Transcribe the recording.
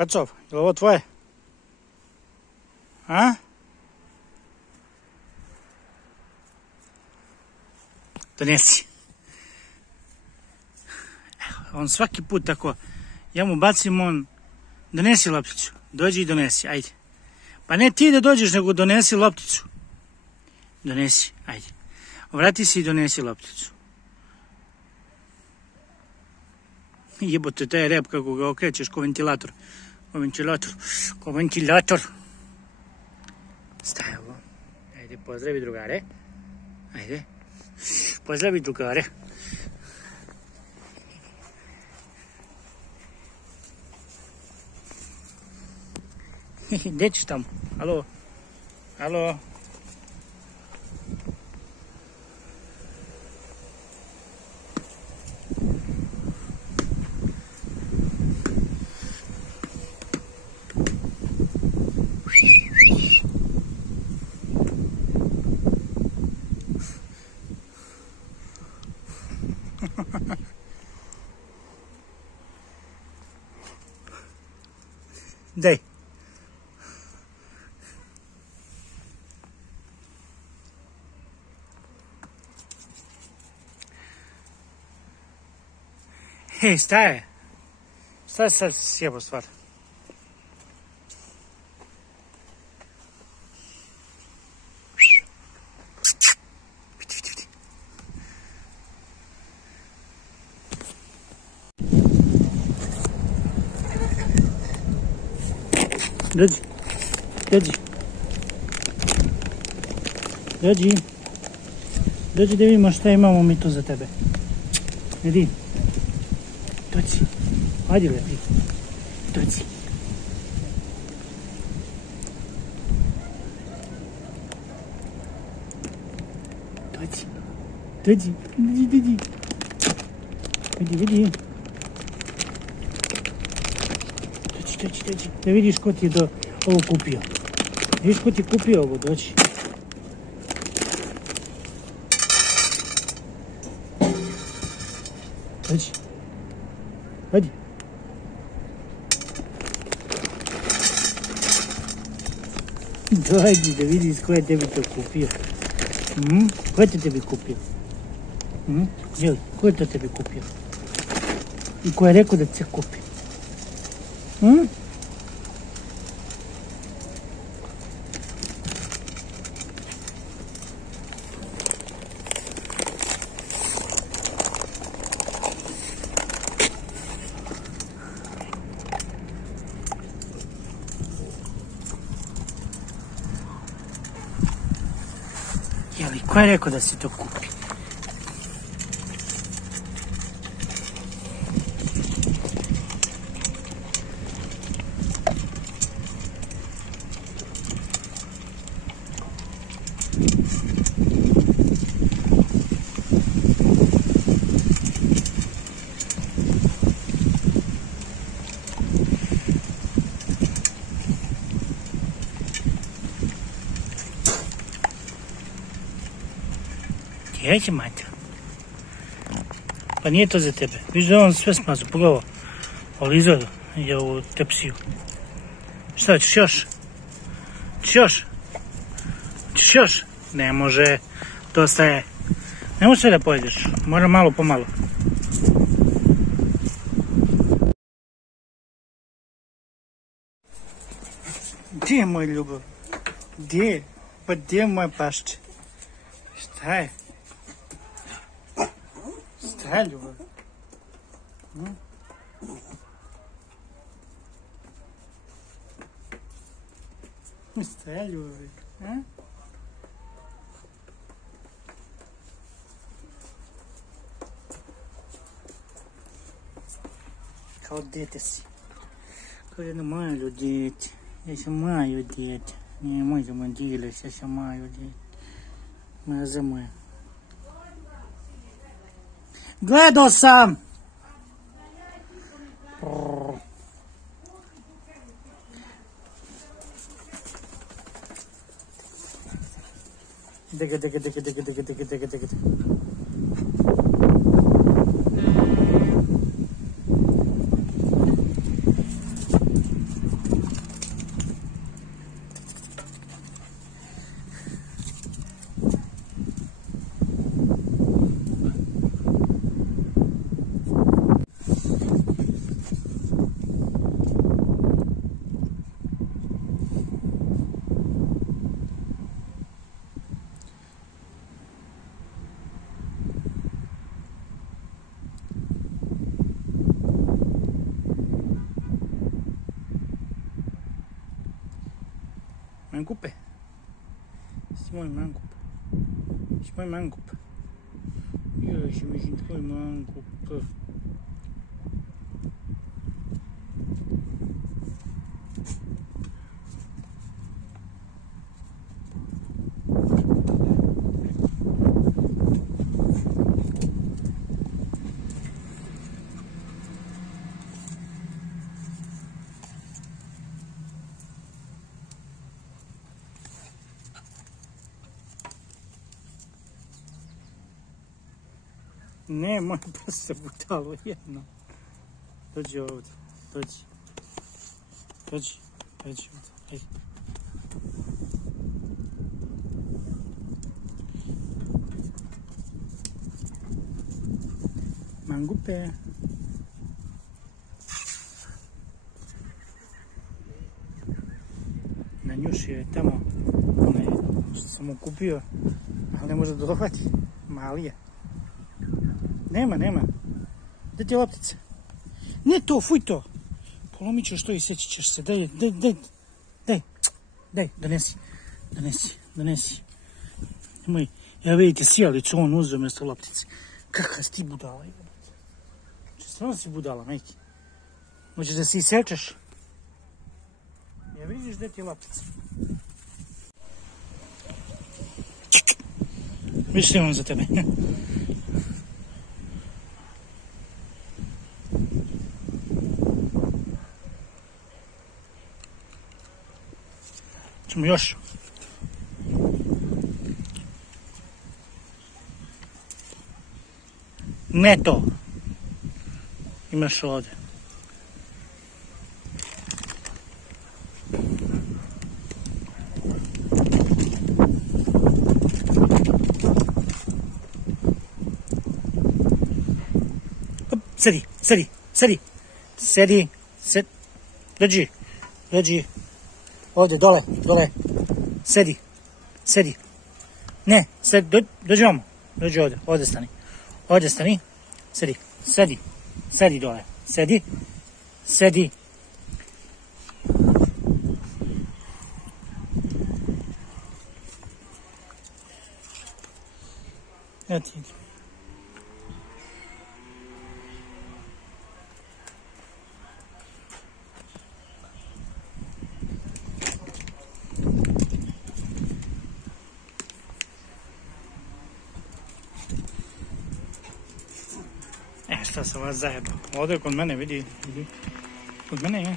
Pacov, je li ovo tvoje? A? Donesi. On svaki put tako, ja mu bacim, on, donesi lopticu, dođi i donesi, ajde. Pa ne ti da dođeš, nego donesi lopticu. Donesi, ajde. Vrati se i donesi lopticu. Jebote, taj rep kako ga okrećeš ko ventilator. Ko ventilator. Staj ovo. Ajde, pozdravi drugare. Ajde. Pozdravi drugare. Gdje ćeš tamo? Alo? Alo? Daj. Hej, šta je? Šta je sad sjebo stvar? Dođi, dođi, dođi, dođi da vidimo šta imamo mi tu za tebe. Idi, dođi, ajde lepi, dođi. Dođi, dođi, dođi, dođi, vidi, vidi. Dođi, da vidiš ko ti je ovo kupio. Vidiš ko ti je kupio ovo, dođi. Dođi. Hadi. Dođi da vidiš ko je tebi to kupio. Ko je to tebi kupio? Jel, ko je to tebi kupio? I ko je rekao da se kupi? Jeli, ko je rekao da se to kupi? Jeće, majte. Pa nije to za tebe. Viš da on sve smazu, pogledaj. Olizao je ovu tepsiju. Šta, ćeš još? Ćeš još? Ćeš još? Ne može. Dosta je. Ne može sve da pojedeš. Mora malo po malo. Gdje je moj ljubav? Gdje je? Pa gdje je moje pašče? Šta je? Šta je ljubav? Šta je ljubav? Kao dete si. Kao jedno malo dete. Ja sam malo dete. Nije možemo dijeliti, ja sam malo dete. Mraza moja. Gledao sam! Dega. Mangupe. Si moj mangup. Si moj mangup. Još mislim tvoj mangup. Ne, moj prse budalo jedno. Dođi ovdje, dođi. Dođi ovdje, hajde. Mangupe. Na njuši je tamo, onaj što sam mu kupio, ali ne može dohvati, mali je. Nema. Gdje ti je loptica? Ne to, fuj to. Polomit ćeš to i sjeći ćeš se. Daj, donesi. Nemoj, ja vidite sijalicu, on uzeo mjesto loptice. Kakav si ti budala, jebate. Stvarno si budala, majke. Hoćeš da se isečeš? Ja vidiš gdje ti je loptica. Viš imam za tebe. Ćemo još. Ne to. Imaš ovdje. Sedi. Dođi. Ovdje, dole. Sedi. Ne, dođi vamo. Dođi ovdje stani. Sedi dole. Sedi. Evo ti idi. Šta sam vas zajebao? Ovdje kod mene, vidi. Kod mene je.